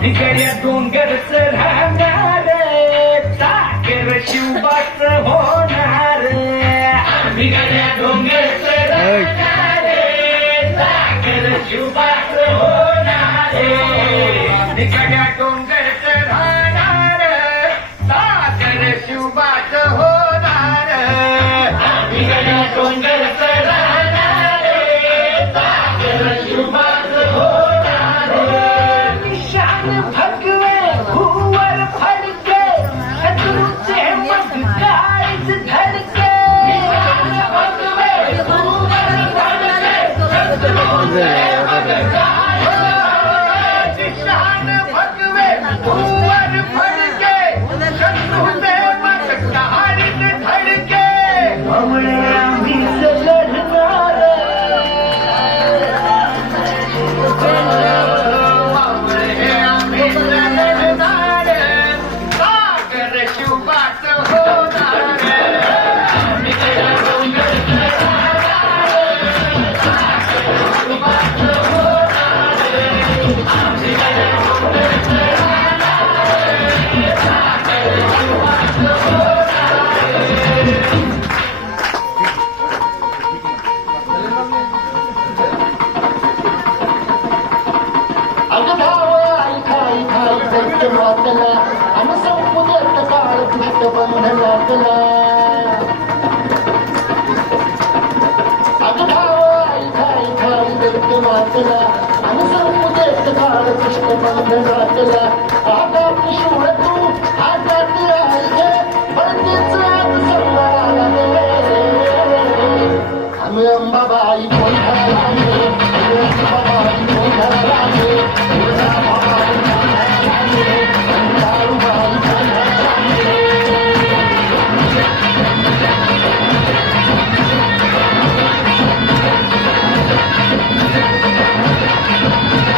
भिकाऱ्या डोंगर चढणार साखर शिवबाच होणार भिकाऱ्या डोंगर चढणार साखर शिवबाच होणार भिकाऱ्या डोंगर चढणार साखर शिवबाच होणार भिकाऱ्या डोंगर चढणार साखर शिवबाच होणार भगवे भूवर फडके शत्रूचे मग काळीच धडके भगवे भूवर फडके शत्रूचे मग निशान भगवे भूवर फडके शत्रूचे मग काळीच धडके हमळे आम्हीच लढणार आणि संपुदेत काळ पुष्ट बंधनातला अगधाव आई खाई दैत मातला आणि संपुदेत काळ पुष्ट बंधनातला आता शूळ तू